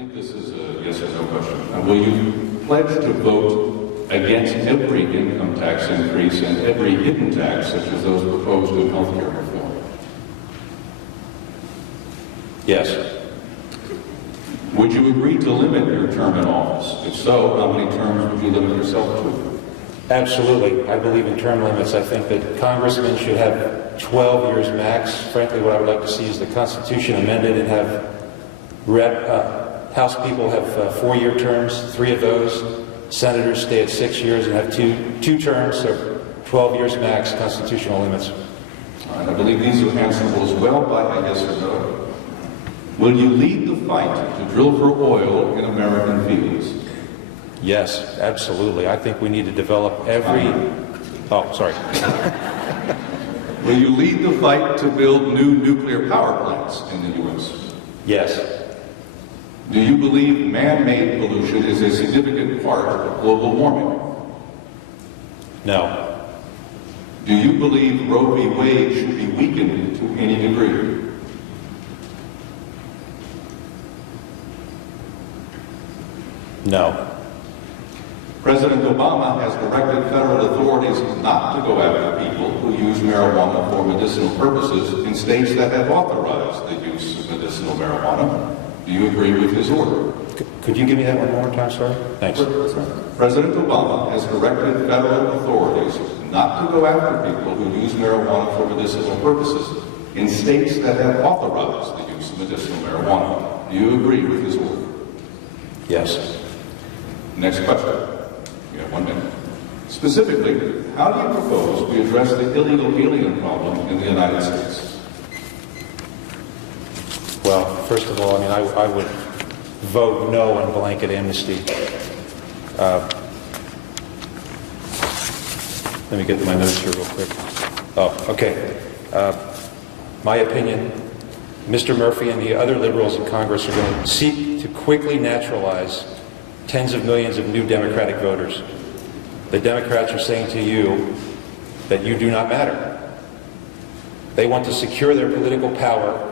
think this is a yes or no question. Now, will you pledge to vote against every income tax increase and every hidden tax, such as those proposed in healthcare reform? Yes. Would you agree to limit your term in office? If so, how many terms would you limit yourself to? Absolutely. I believe in term limits. I think that congressmen should have 12 years max. Frankly, what I would like to see is the Constitution amended and have House people have 4-year terms, 3 of those. Senators stay at 6 years and have two terms, so 12 years max, constitutional limits. All right, I believe these are answerable as well by a yes or no. Will you lead the fight to drill for oil in American fields? Yes, absolutely. I think we need to develop every... Oh, sorry. Will you lead the fight to build new nuclear power plants in the U.S.? Yes. Do you believe man-made pollution is a significant part of global warming? No. Do you believe Roe v. Wade should be weakened to any degree? No. President Obama has directed federal authorities not to go after people who use marijuana for medicinal purposes in states that have authorized the use of medicinal marijuana. Do you agree with his order? Could you give me that one more time, sorry? Thanks. President Obama has directed federal authorities not to go after people who use marijuana for medicinal purposes in states that have authorized the use of medicinal marijuana. Do you agree with his order? Yes. Next question. You have 1 minute. Specifically, how do you propose we address the illegal alien problem in the United States? Well, first of all, I would vote no on blanket amnesty. Let me get to my notes here real quick. Oh, okay. My opinion, Mr. Murphy and the other liberals in Congress are going to seek to quickly naturalize tens of millions of new Democratic voters. The Democrats are saying to you that you do not matter. They want to secure their political power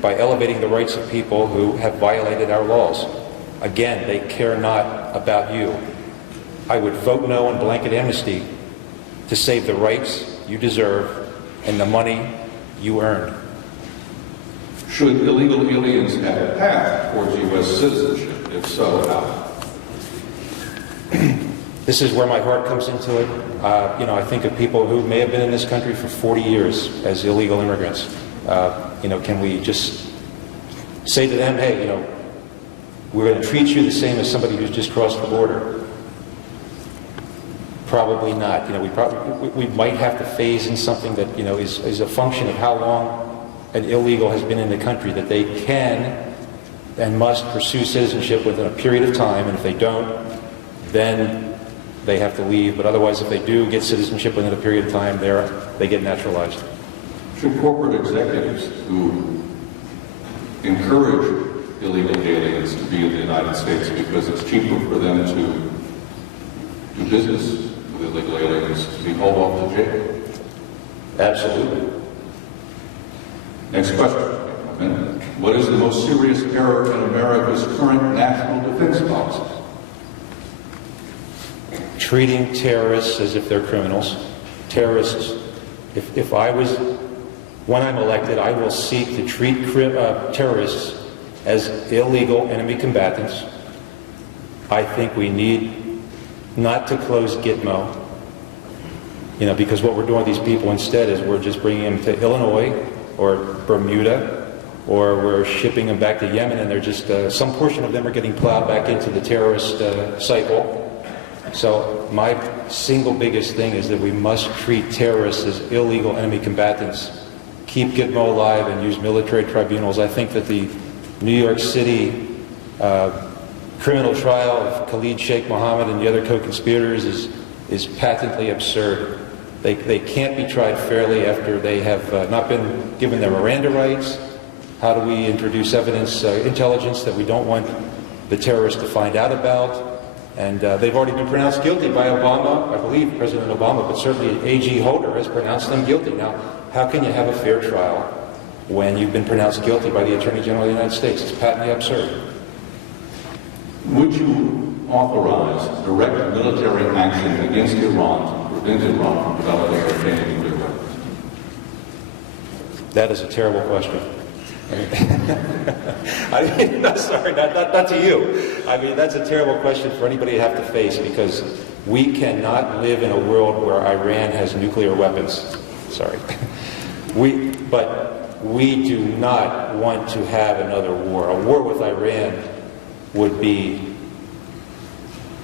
by elevating the rights of people who have violated our laws. Again, they care not about you. I would vote no on blanket amnesty to save the rights you deserve and the money you earned. Should illegal aliens have a path towards U.S. citizenship? If so, how? This is where my heart comes into it. I think of people who may have been in this country for 40 years as illegal immigrants. Can we just say to them, hey, we're going to treat you the same as somebody who's just crossed the border? Probably not. We might have to phase in something that, is a function of how long an illegal has been in the country, that they can and must pursue citizenship within a period of time, and if they don't, then they have to leave. But otherwise, if they do get citizenship within a period of time, they get naturalized. Should corporate executives who encourage illegal aliens to be in the United States because it's cheaper for them to do business with illegal aliens to be hauled off to jail? Absolutely. Next question. What is the most serious error in America's current national defense policy? Treating terrorists as if they're criminals. Terrorists, when I'm elected, I will seek to treat terrorists as illegal enemy combatants. I think we need not to close Gitmo, because what we're doing with these people instead is we're just bringing them to Illinois or Bermuda, or we're shipping them back to Yemen, and they're just, some portion of them are getting plowed back into the terrorist cycle. So my single biggest thing is that we must treat terrorists as illegal enemy combatants, keep Gitmo alive, and use military tribunals. I think that the New York City criminal trial of Khalid Sheikh Mohammed and the other co-conspirators is patently absurd. They can't be tried fairly after they have not been given their Miranda rights. How do we introduce evidence, intelligence that we don't want the terrorists to find out about? And they've already been pronounced guilty by Obama, I believe President Obama, but certainly A.G. Holder has pronounced them guilty. Now, how can you have a fair trial when you've been pronounced guilty by the Attorney General of the United States? It's patently absurd. Would you authorize direct military action against Iran to prevent Iran from developing or obtaining nuclear weapons? That is a terrible question. I mean, no, sorry, not to you. I mean, that's a terrible question for anybody to have to face, because we cannot live in a world where Iran has nuclear weapons. Sorry. But we do not want to have another war. A war with Iran would be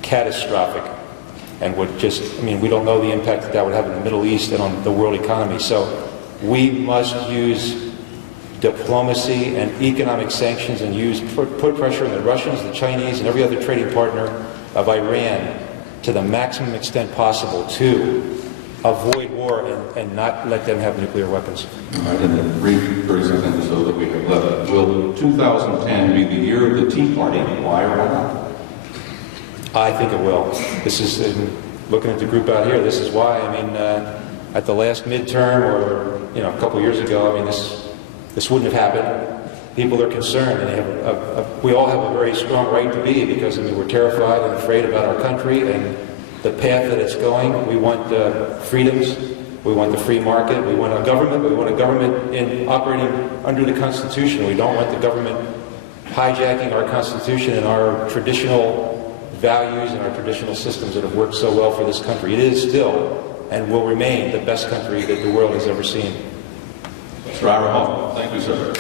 catastrophic and would just, I mean, we don't know the impact that that would have in the Middle East and on the world economy. So we must use diplomacy and economic sanctions and put pressure on the Russians, the Chinese, and every other trading partner of Iran to the maximum extent possible to avoid war and not let them have nuclear weapons. All right, in the brief 30 seconds or so that we have left, will 2010 be the year of the Tea Party? Why or why not? I think it will. This is, looking at the group out here, this is why. I mean, at the last midterm or, a couple years ago, I mean, this wouldn't have happened. People are concerned, and we all have a very strong right to be, because, I mean, we're terrified and afraid about our country and the path that it's going. We want freedoms. We want the free market. We want a government. We want a government operating under the Constitution. We don't want the government hijacking our Constitution and our traditional values and our traditional systems that have worked so well for this country. It is still and will remain the best country that the world has ever seen. Mr. Ira Hoffman, thank you, sir.